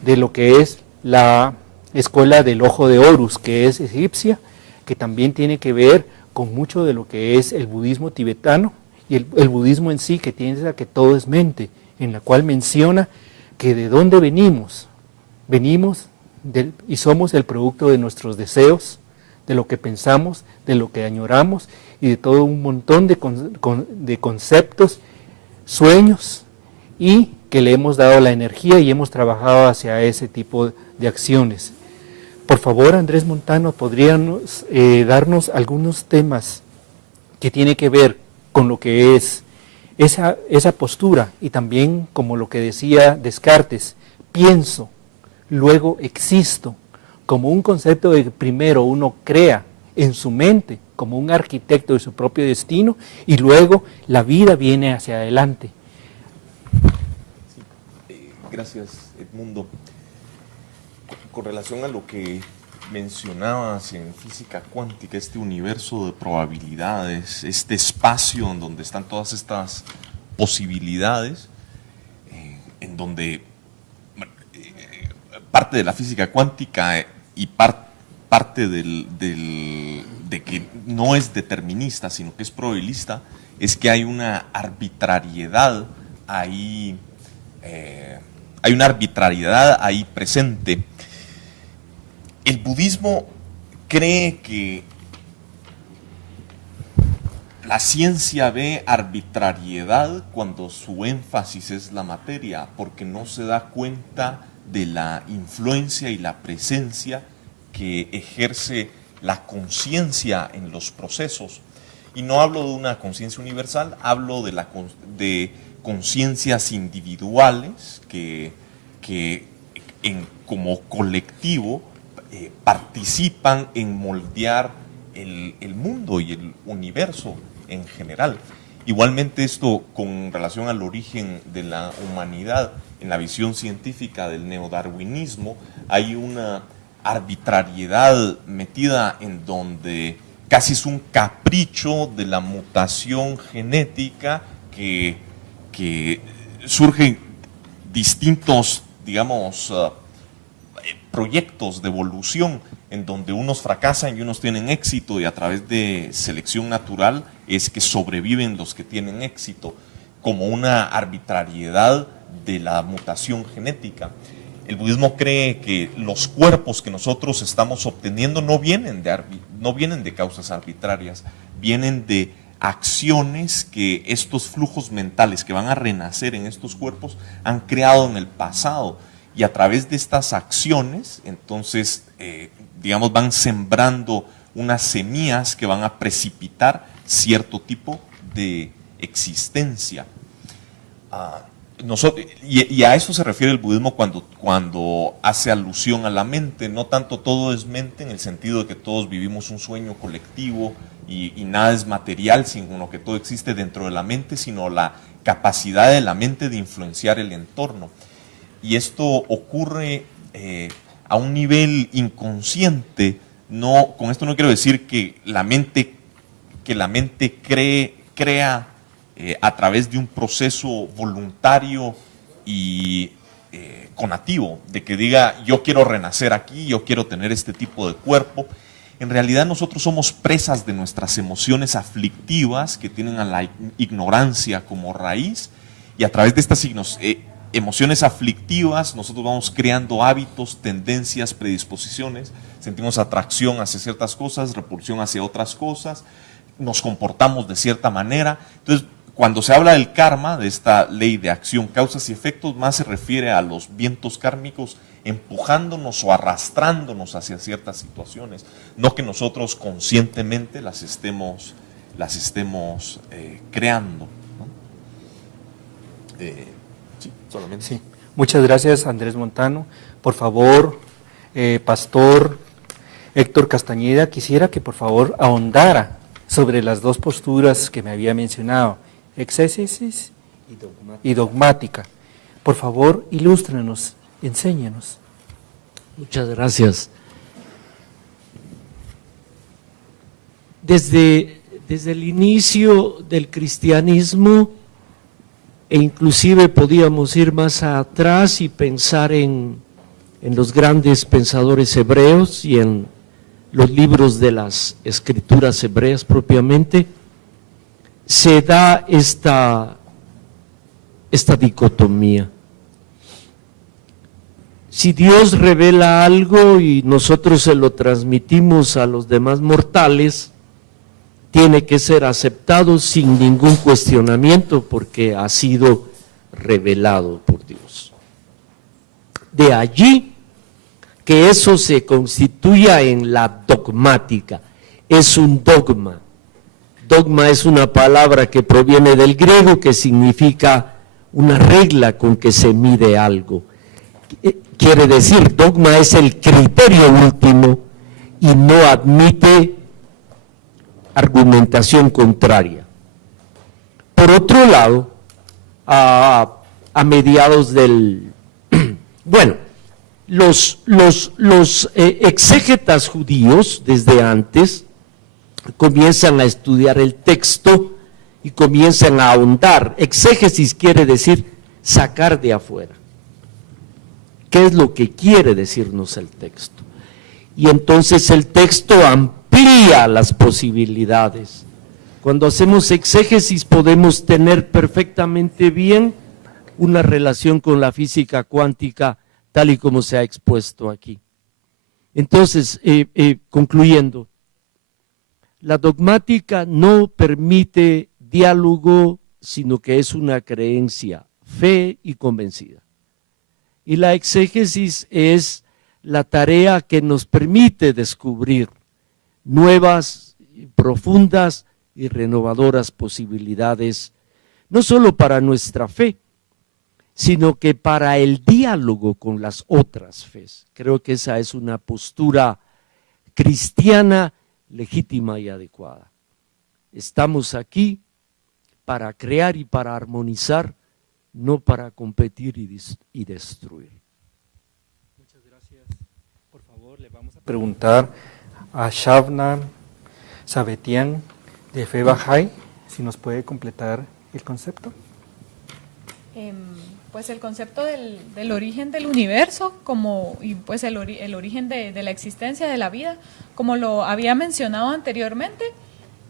de lo que es la escuela del ojo de Horus, que es egipcia, que también tiene que ver con mucho de lo que es el budismo tibetano y el budismo en sí, que tiene a que todo es mente, en la cual menciona que de dónde venimos y somos el producto de nuestros deseos, de lo que pensamos, de lo que añoramos y de todo un montón de conceptos, sueños, y que le hemos dado la energía y hemos trabajado hacia ese tipo de acciones. Por favor, Andrés Montano, ¿podríamos darnos algunos temas que tiene que ver con lo que es esa postura, y también como lo que decía Descartes, pienso, luego existo, como un concepto de que primero uno crea en su mente como un arquitecto de su propio destino y luego la vida viene hacia adelante? Gracias, Edmundo. Con relación a lo que mencionabas en física cuántica, este universo de probabilidades, este espacio en donde están todas estas posibilidades, en donde parte de la física cuántica y parte de que no es determinista, sino que es probabilista, es que hay una arbitrariedad ahí, presente. El budismo cree que la ciencia ve arbitrariedad cuando su énfasis es la materia, porque no se da cuenta de la influencia y la presencia que ejerce la conciencia en los procesos. Y no hablo de una conciencia universal, hablo de conciencias individuales que como colectivo participan en moldear el mundo y el universo en general. Igualmente, esto con relación al origen de la humanidad, en la visión científica del neodarwinismo, hay una arbitrariedad metida en donde casi es un capricho de la mutación genética que surgen distintos, digamos, proyectos de evolución en donde unos fracasan y unos tienen éxito, y a través de selección natural es que sobreviven los que tienen éxito, como una arbitrariedad de la mutación genética. El budismo cree que los cuerpos que nosotros estamos obteniendo no vienen de causas arbitrarias, vienen de acciones que estos flujos mentales que van a renacer en estos cuerpos han creado en el pasado. Y a través de estas acciones, entonces, digamos, van sembrando unas semillas que van a precipitar cierto tipo de existencia. Y a eso se refiere el budismo cuando hace alusión a la mente. No tanto todo es mente en el sentido de que todos vivimos un sueño colectivo y nada es material, sino que todo existe dentro de la mente, sino la capacidad de la mente de influenciar el entorno. Y esto ocurre a un nivel inconsciente. No, con esto no quiero decir que la mente crea a través de un proceso voluntario y conativo, de que diga yo quiero renacer aquí, yo quiero tener este tipo de cuerpo. En realidad nosotros somos presas de nuestras emociones aflictivas que tienen a la ignorancia como raíz, y a través de estas emociones aflictivas nosotros vamos creando hábitos, tendencias, predisposiciones, sentimos atracción hacia ciertas cosas, repulsión hacia otras cosas, nos comportamos de cierta manera. Entonces, cuando se habla del karma, de esta ley de acción, causas y efectos, más se refiere a los vientos kármicos empujándonos o arrastrándonos hacia ciertas situaciones, no que nosotros conscientemente las estemos creando, ¿no? Sí, solamente. Sí. Muchas gracias, Andrés Montano. Por favor, Pastor Héctor Castañeda, quisiera que por favor ahondara sobre las dos posturas que me había mencionado, exégesis y dogmática. Por favor, ilústrenos, enséñanos. Muchas gracias. Desde el inicio del cristianismo, e inclusive podíamos ir más atrás y pensar en los grandes pensadores hebreos y en los libros de las escrituras hebreas propiamente, se da esta dicotomía. Si Dios revela algo y nosotros se lo transmitimos a los demás mortales, tiene que ser aceptado sin ningún cuestionamiento porque ha sido revelado por Dios. De allí que eso se constituya en la dogmática. Es un dogma. Dogma es una palabra que proviene del griego que significa una regla con que se mide algo. Quiere decir, dogma es el criterio último y no admite argumentación contraria. Por otro lado, a mediados del... Bueno, los exégetas judíos desde antes comienzan a estudiar el texto y comienzan a ahondar. Exégesis quiere decir sacar de afuera. ¿Qué es lo que quiere decirnos el texto? Y entonces el texto amplía las posibilidades. Cuando hacemos exégesis podemos tener perfectamente bien una relación con la física cuántica tal y como se ha expuesto aquí. Entonces, concluyendo, la dogmática no permite diálogo, sino que es una creencia, fe y convencida. Y la exégesis es la tarea que nos permite descubrir nuevas, profundas y renovadoras posibilidades, no solo para nuestra fe, sino que para el diálogo con las otras fes. Creo que esa es una postura cristiana legítima y adecuada. Estamos aquí para crear y para armonizar, no para competir y destruir. Muchas gracias. Por favor, le vamos a preguntar a Shavna Sabetian de Fe Bahá'í si nos puede completar el concepto. Pues el concepto del origen del universo y pues el origen de la existencia de la vida, como lo había mencionado anteriormente,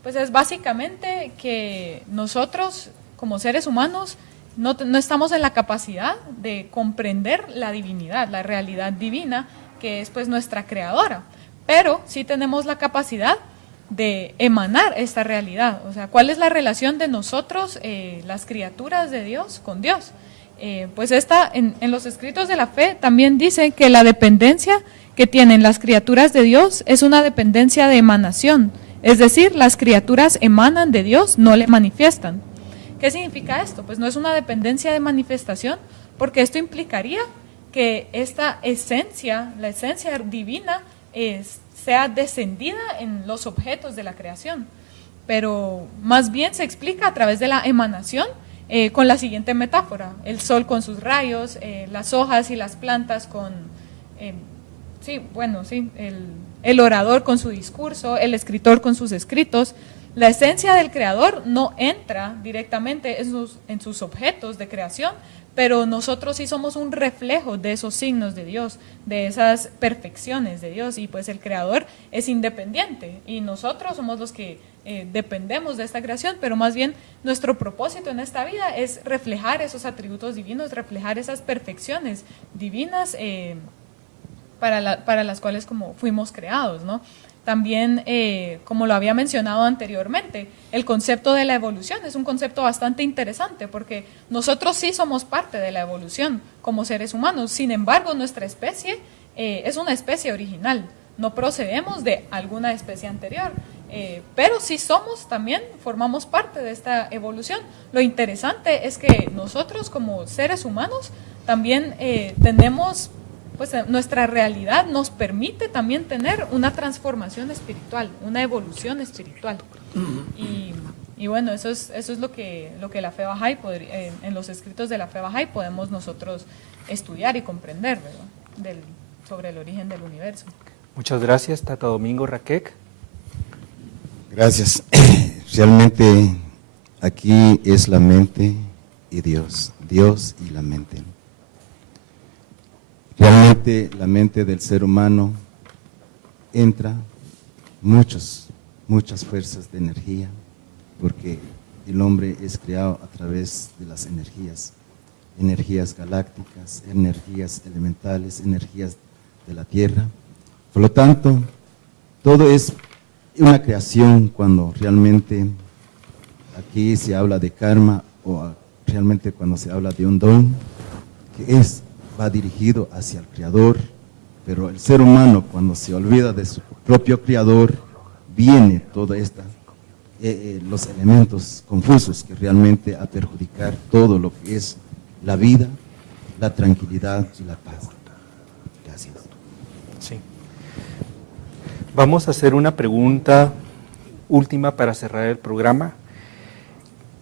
pues es básicamente que nosotros como seres humanos no estamos en la capacidad de comprender la divinidad, la realidad divina, que es pues nuestra creadora, pero sí tenemos la capacidad de emanar esta realidad. O sea, ¿cuál es la relación de nosotros, las criaturas de Dios, con Dios? Pues en los escritos de la fe también dice que la dependencia que tienen las criaturas de Dios es una dependencia de emanación, es decir, las criaturas emanan de Dios, no le manifiestan. ¿Qué significa esto? Pues no es una dependencia de manifestación, porque esto implicaría que esta esencia, la esencia divina, sea descendida en los objetos de la creación, pero más bien se explica a través de la emanación, con la siguiente metáfora: el sol con sus rayos, las hojas y las plantas con, el orador con su discurso, el escritor con sus escritos. La esencia del creador no entra directamente en sus objetos de creación, pero nosotros sí somos un reflejo de esos signos de Dios, de esas perfecciones de Dios, y pues el creador es independiente y nosotros somos los que dependemos de esta creación, pero más bien nuestro propósito en esta vida es reflejar esos atributos divinos, reflejar esas perfecciones divinas para las cuales como fuimos creados, ¿no? También, como lo había mencionado anteriormente, el concepto de la evolución es un concepto bastante interesante porque nosotros sí somos parte de la evolución como seres humanos. Sin embargo, nuestra especie es una especie original, no procedemos de alguna especie anterior, pero sí formamos parte de esta evolución. Lo interesante es que nosotros como seres humanos también tenemos... pues nuestra realidad nos permite también tener una transformación espiritual, una evolución espiritual. Y bueno, eso es lo que la Fe Bahá'í, en los escritos de la Fe Bahá'í podemos nosotros estudiar y comprender, ¿verdad? Sobre el origen del universo. Muchas gracias, Tata Domingo Raquec. Gracias. Realmente aquí es la mente y Dios y la mente. Realmente la mente del ser humano entra muchas fuerzas de energía, porque el hombre es creado a través de las energías galácticas, energías elementales, energías de la tierra. Por lo tanto, todo es una creación cuando realmente aquí se habla de karma o realmente cuando se habla de un don, que va dirigido hacia el Creador, pero el ser humano cuando se olvida de su propio Creador, viene toda los elementos confusos que realmente a perjudicar todo lo que es la vida, la tranquilidad y la paz. Gracias. Sí. Vamos a hacer una pregunta última para cerrar el programa.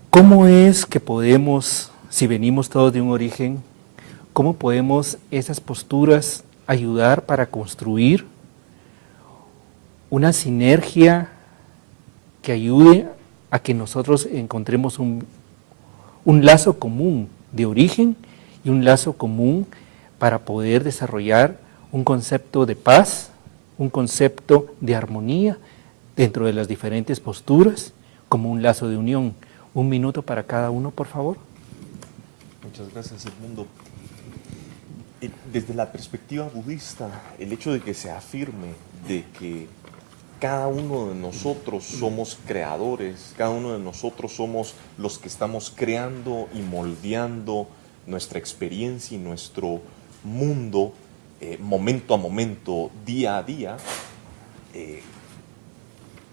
¿Cómo es que podemos, si venimos todos de un origen, cómo podemos esas posturas ayudar para construir una sinergia que ayude a que nosotros encontremos un lazo común de origen y un lazo común para poder desarrollar un concepto de paz, un concepto de armonía dentro de las diferentes posturas, como un lazo de unión? 1 minuto para cada uno, por favor. Muchas gracias, Edmundo. Desde la perspectiva budista, el hecho de que se afirme de que cada uno de nosotros somos creadores, cada uno de nosotros somos los que estamos creando y moldeando nuestra experiencia y nuestro mundo momento a momento, día a día,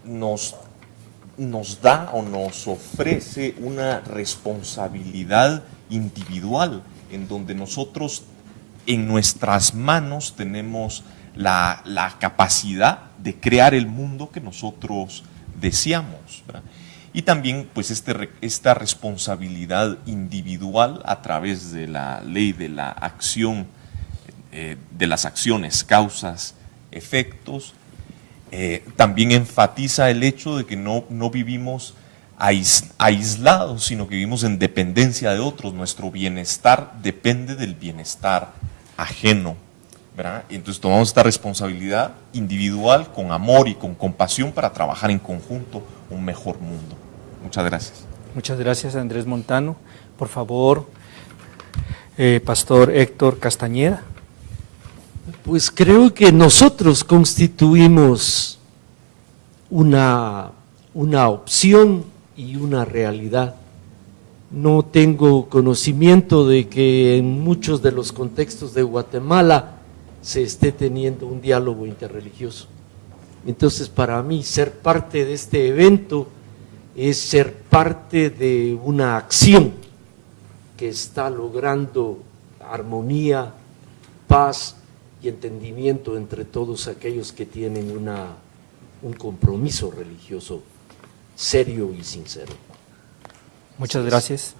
nos da o nos ofrece una responsabilidad individual en donde nosotros en nuestras manos tenemos la capacidad de crear el mundo que nosotros deseamos, ¿verdad? Y también pues esta responsabilidad individual a través de la ley de la acción, de las acciones, causas, efectos, también enfatiza el hecho de que no vivimos aislados, sino que vivimos en dependencia de otros. Nuestro bienestar depende del bienestar ajeno, ¿verdad? Entonces tomamos esta responsabilidad individual con amor y con compasión para trabajar en conjunto un mejor mundo. Muchas gracias. Muchas gracias, Andrés Montano. Por favor, Pastor Héctor Castañeda. Pues creo que nosotros constituimos una opción y una realidad. No tengo conocimiento de que en muchos de los contextos de Guatemala se esté teniendo un diálogo interreligioso. Entonces, para mí, ser parte de este evento es ser parte de una acción que está logrando armonía, paz y entendimiento entre todos aquellos que tienen un compromiso religioso serio y sincero. Muchas gracias.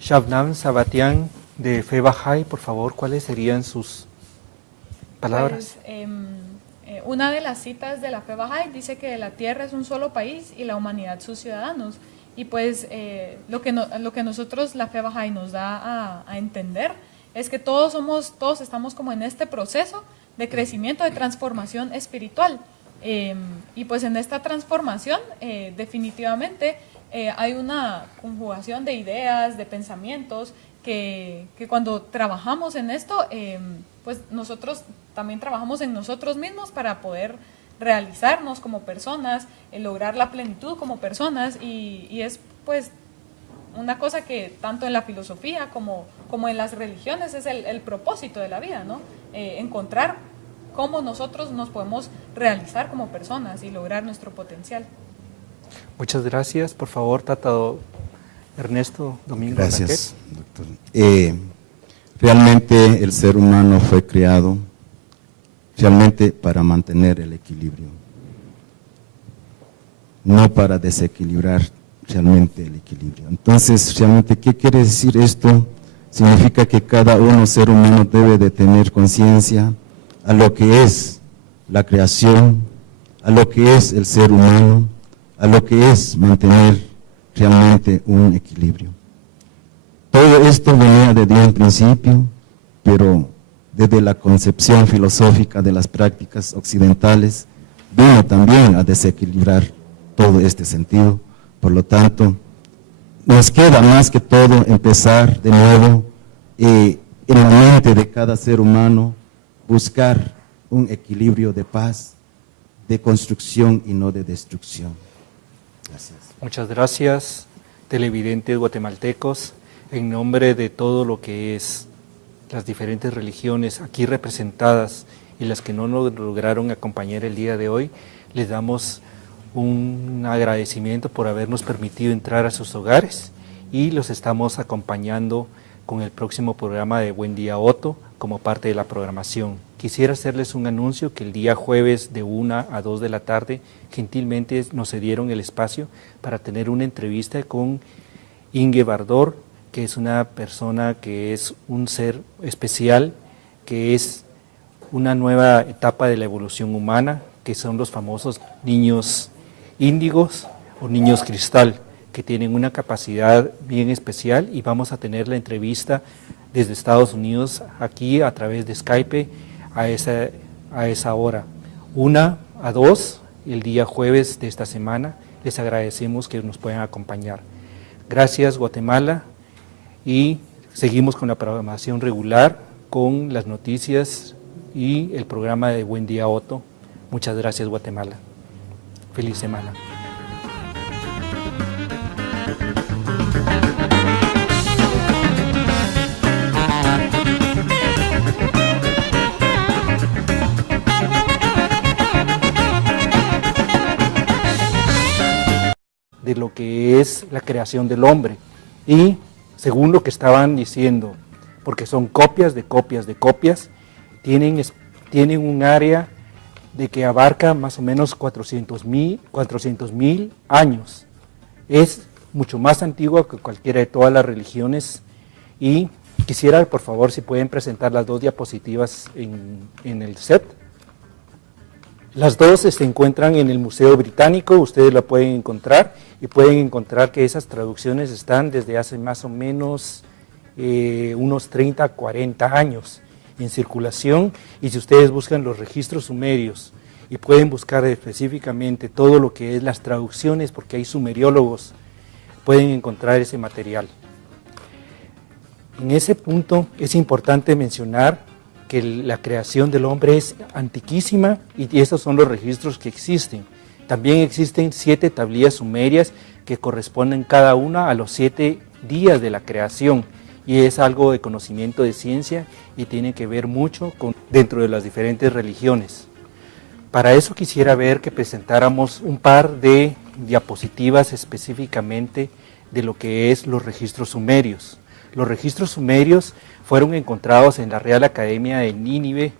Shabnam Sabatian de Fe Bahá'í, por favor, ¿cuáles serían sus palabras? Pues, una de las citas de la Fe Bahá'í dice que la tierra es un solo país y la humanidad sus ciudadanos. Y pues lo que nosotros, la Fe Bahá'í, nos da a entender es que todos estamos como en este proceso de crecimiento, de transformación espiritual. Y pues en esta transformación definitivamente hay una conjugación de ideas, de pensamientos, que cuando trabajamos en esto, pues nosotros también trabajamos en nosotros mismos para poder realizarnos como personas, lograr la plenitud como personas, y es pues una cosa que tanto en la filosofía como en las religiones es el propósito de la vida, ¿no? Encontrar cómo nosotros nos podemos realizar como personas y lograr nuestro potencial. Muchas gracias. Por favor, Tata Ernesto Domingo. Gracias, doctor. Realmente el ser humano fue creado realmente para mantener el equilibrio, no para desequilibrar realmente el equilibrio. Entonces, realmente, ¿qué quiere decir esto? Significa que cada ser humano debe de tener conciencia a lo que es la creación, a lo que es el ser humano, a lo que es mantener realmente un equilibrio. Todo esto venía desde un principio, pero desde la concepción filosófica de las prácticas occidentales, vino también a desequilibrar todo este sentido. Por lo tanto, nos queda más que todo empezar de nuevo en la mente de cada ser humano, buscar un equilibrio de paz, de construcción y no de destrucción. Gracias. Muchas gracias, televidentes guatemaltecos, en nombre de todo lo que es las diferentes religiones aquí representadas y las que no nos lograron acompañar el día de hoy, les damos un agradecimiento por habernos permitido entrar a sus hogares y los estamos acompañando con el próximo programa de Buen Día Otto como parte de la programación. Quisiera hacerles un anuncio que el día jueves de 1 a 2 de la tarde gentilmente nos cedieron el espacio para tener una entrevista con Inge Bardor, que es una persona que es un ser especial, que es una nueva etapa de la evolución humana, que son los famosos niños índigos o niños cristal, que tienen una capacidad bien especial, y vamos a tener la entrevista desde Estados Unidos aquí a través de Skype a esa hora, 1 a 2, el día jueves de esta semana. Les agradecemos que nos puedan acompañar. Gracias, Guatemala, y seguimos con la programación regular, con las noticias y el programa de Buen Día Otto. Muchas gracias, Guatemala. Feliz semana. De lo que es la creación del hombre, y según lo que estaban diciendo, porque son copias de copias de copias, tienen un área de que abarca más o menos 400.000 años. Es mucho más antigua que cualquiera de todas las religiones, y quisiera, por favor, si pueden presentar las dos diapositivas en el set. Las dos se encuentran en el Museo Británico, ustedes la pueden encontrar, y pueden encontrar que esas traducciones están desde hace más o menos unos 30, 40 años en circulación, y si ustedes buscan los registros sumerios y pueden buscar específicamente todo lo que es las traducciones, porque hay sumeriólogos, pueden encontrar ese material. En ese punto es importante mencionar que la creación del hombre es antiquísima, y esos son los registros que existen. También existen 7 tablillas sumerias que corresponden cada una a los 7 días de la creación, y es algo de conocimiento de ciencia y tiene que ver mucho dentro de las diferentes religiones. Para eso quisiera ver que presentáramos un par de diapositivas específicamente de lo que es los registros sumerios. Los registros sumerios fueron encontrados en la Real Academia de Nínive,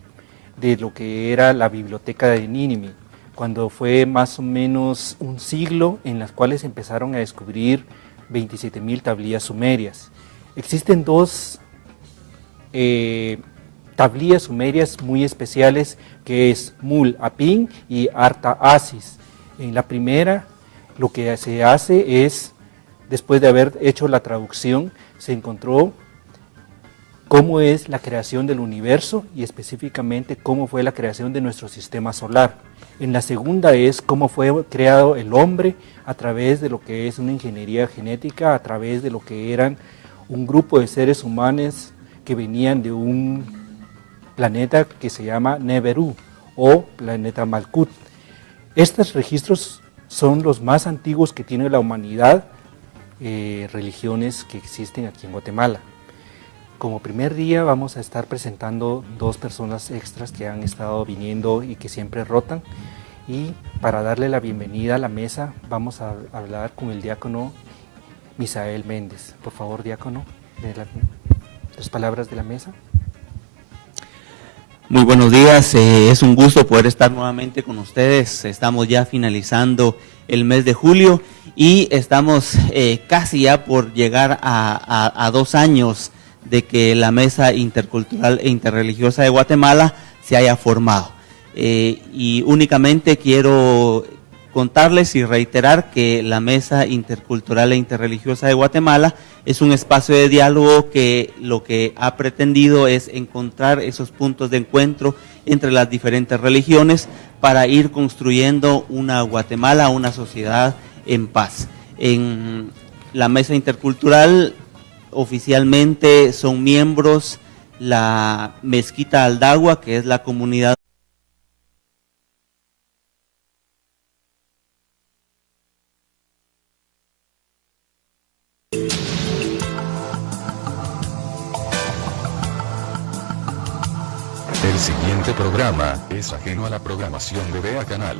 de lo que era la biblioteca de Nínive, cuando fue más o menos un siglo en las cuales empezaron a descubrir 27.000 tablillas sumerias. Existen 2 tablillas sumerias muy especiales, que es Mul Apin y Arta Asis. En la primera, lo que se hace es, después de haber hecho la traducción, se encontró cómo es la creación del universo y específicamente cómo fue la creación de nuestro sistema solar. En la segunda es cómo fue creado el hombre a través de lo que es una ingeniería genética, a través de lo que eran un grupo de seres humanos que venían de un planeta que se llama Neberu o planeta Malkut. Estos registros son los más antiguos que tiene la humanidad, religiones que existen aquí en Guatemala. Como primer día vamos a estar presentando 2 personas extras que han estado viniendo y que siempre rotan, y para darle la bienvenida a la mesa vamos a hablar con el diácono Misael Méndez. Por favor, diácono, las palabras de la mesa. Muy buenos días, es un gusto poder estar nuevamente con ustedes. Estamos ya finalizando el mes de julio y estamos casi ya por llegar a 2 años de que la Mesa Intercultural e Interreligiosa de Guatemala se haya formado. Y únicamente quiero contarles y reiterar que la Mesa Intercultural e Interreligiosa de Guatemala es un espacio de diálogo que lo que ha pretendido es encontrar esos puntos de encuentro entre las diferentes religiones para ir construyendo una Guatemala, una sociedad en paz. La mesa intercultural oficialmente son miembros la Mezquita Aldagua, que es la comunidad El siguiente programa es ajeno a la programación de VEA Canal.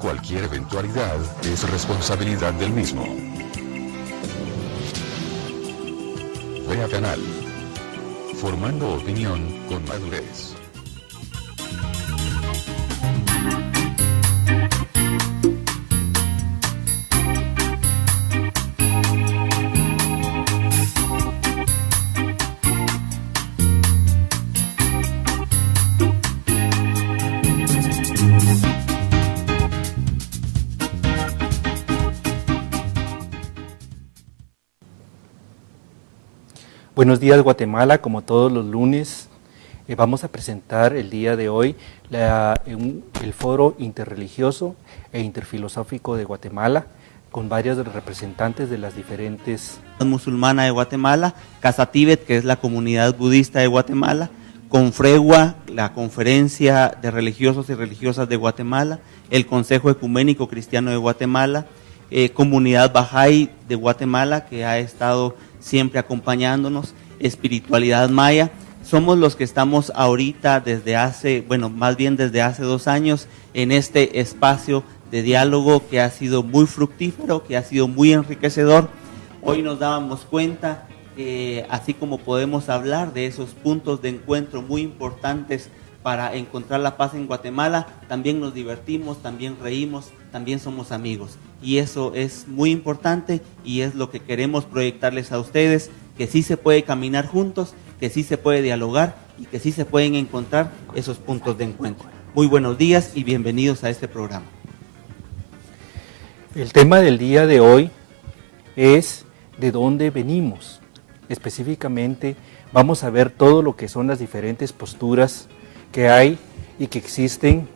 Cualquier eventualidad es responsabilidad del mismo. VEA Canal. Formando opinión con madurez. Buenos días, Guatemala. Como todos los lunes, vamos a presentar el día de hoy el Foro Interreligioso e Interfilosófico de Guatemala, con varios representantes de las diferentes musulmana de Guatemala, Casa Tíbet, que es la comunidad budista de Guatemala, Confregua, la Conferencia de Religiosos y Religiosas de Guatemala, el Consejo Ecuménico Cristiano de Guatemala, Comunidad Bahá'í de Guatemala, que ha estado siempre acompañándonos, Espiritualidad Maya. Somos los que estamos ahorita desde hace 2 años en este espacio de diálogo que ha sido muy fructífero, que ha sido muy enriquecedor. Hoy nos dábamos cuenta que así como podemos hablar de esos puntos de encuentro muy importantes para encontrar la paz en Guatemala, también nos divertimos, también reímos, también somos amigos. Y eso es muy importante y es lo que queremos proyectarles a ustedes, que sí se puede caminar juntos, que sí se puede dialogar y que sí se pueden encontrar esos puntos de encuentro. Muy buenos días y bienvenidos a este programa. El tema del día de hoy es de dónde venimos. Específicamente vamos a ver todo lo que son las diferentes posturas que hay y que existen